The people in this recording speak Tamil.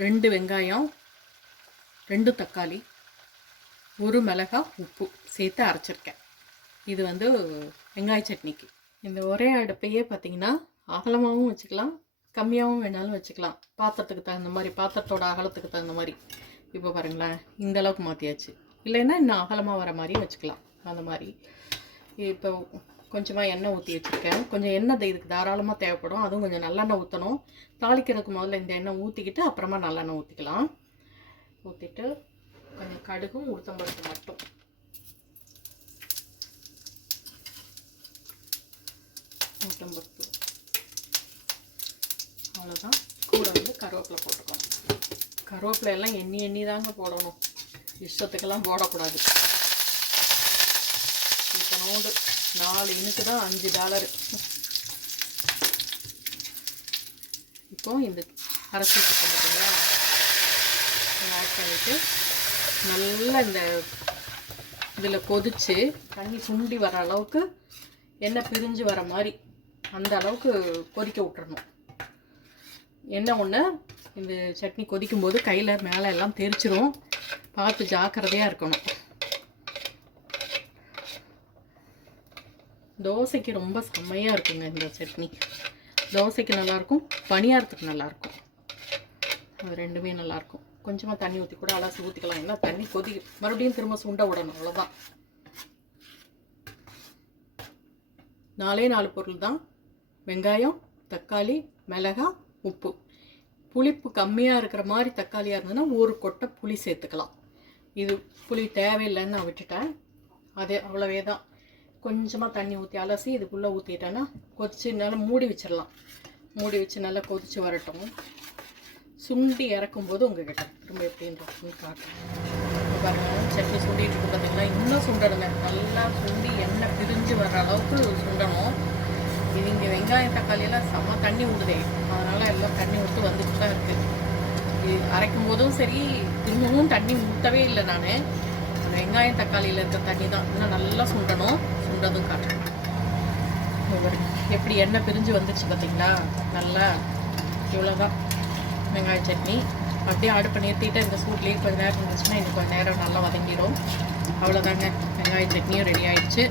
2 வெங்காயம், 2 தக்காளி, 1 மிளகாய், உப்பு சேர்த்து அரைச்சிருக்கேன். இது வெங்காய சட்னிக்கு. இந்த ஒரே அடுப்பையே பார்த்தீங்கன்னா அகலமாகவும் வச்சுக்கலாம், கம்மியாகவும் வேணாலும் வச்சுக்கலாம். பாத்திரத்துக்கு தகுந்த மாதிரி, பாத்திரத்தோட அகலத்துக்கு தகுந்த மாதிரி. இப்போ பாருங்களேன், இந்த அளவுக்கு மாற்றியாச்சு. இல்லைன்னா இன்னும் அகலமாக வர மாதிரி வச்சுக்கலாம். அந்த மாதிரி இப்போ கொஞ்சமாக எண்ணெய் ஊற்றி வச்சுருக்கேன். கொஞ்சம் எண்ணெய் இதுக்கு தாராளமாக தேவைப்படும். அதுவும் கொஞ்சம் நல்லெண்ணெய் ஊற்றணும். தாளிக்கிறதுக்கு முதல்ல இந்த எண்ணெய் ஊற்றிக்கிட்டு அப்புறமா நல்லெண்ணெய் ஊற்றிக்கலாம். ஊற்றிட்டு கொஞ்சம் கடுகும் உளுத்தம்பருப்பு மட்டும். உளுத்தம்பருப்பு அவ்வளோதான். கூட கருவேப்பிலை போட்டுக்கணும். கருவேப்பிலை எல்லாம் எண்ணி தாங்க போடணும், இஷ்டத்துக்கெல்லாம் போடக்கூடாது. இத்தனோடு 4 இனுக்கு தான் $5. இப்போ இந்த அரைச்சி பார்த்தீங்களா, ஆட் பண்ணிவிட்டு நல்லா இந்த இதில் கொதித்து தண்ணி சுண்டி வர அளவுக்கு, எண்ணெய் பிரிஞ்சு வர மாதிரி அந்த அளவுக்கு கொதிக்க விட்டுறணும். என்ன ஒன்று, இந்த சட்னி கொதிக்கும்போது கையில் மேலே எல்லாம் தெரிச்சிடும், பார்த்து ஜாக்கிரதையாக இருக்கணும். தோசைக்கு ரொம்ப செம்மையாக இருக்குங்க இந்த சட்னி. தோசைக்கு நல்லாயிருக்கும், பணியாரத்துக்கு நல்லாயிருக்கும். அது ரெண்டுமே நல்லாயிருக்கும். கொஞ்சமாக தண்ணி ஊற்றி கூட அலசி ஊற்றிக்கலாம். ஏன்னா தண்ணி மறுபடியும் திரும்ப சுண்ட விடணும், அவ்வளோதான். 4 பொருள் தான். வெங்காயம், தக்காளி, மிளகாய், உப்பு. புளிப்பு கம்மியாக இருக்கிற மாதிரி தக்காளியாக இருந்ததுன்னா 1 கொட்டை புளி சேர்த்துக்கலாம். இது புளி தேவையில்லைன்னு நான் விட்டுட்டேன். அவ்வளவே தான். கொஞ்சமாக தண்ணி ஊற்றி அலசி இதுக்குள்ளே ஊற்றிட்டேன்னா கொதிச்சு நல்லா மூடி வச்சிடலாம். மூடி வச்சு நல்லா கொதித்து வரட்டும். சுண்டி இறக்கும்போது உங்ககிட்ட திரும்ப எப்படின்னு காட்டுறேன். பாருங்கள், சட்னி சுண்டிட்டு இருக்கு பார்த்தீங்களா. இன்னும் சுண்டணுங்க, நல்லா சுண்டி எண்ணெய் பிரிஞ்சு வர்ற அளவுக்கு சுண்டணும். இது இங்கே வெங்காயம் தக்காளியெல்லாம் செம்ம தண்ணி விடுதே, அதனால் எல்லாம் தண்ணி விட்டு வந்துட்டு தான் இருக்குது. இது அரைக்கும் போதும் சரி, திரும்பவும் தண்ணி ஊற்றவே இல்லை நான். வெங்காயம் தக்காளியில் இருக்க தண்ணி தான் இன்னும் நல்லா சுண்டணும். சுண்டதும் காட்டுறேன். எப்படி எண்ணெய் பிரிஞ்சு வந்துடுச்சு பார்த்தீங்களா. நல்லா இவ்வளோதான் வெங்காய சட்னி. அப்படியே அடுப்பை நிறுத்திட்டு இந்த சூட்லேயே கொஞ்சம் நேரம் இருந்துச்சுன்னா இன்னும் கொஞ்சம் நேரம் நல்லா வதங்கிடும். அவ்வளோதாங்க, வெங்காய சட்னியும் ரெடி ஆயிடுச்சு.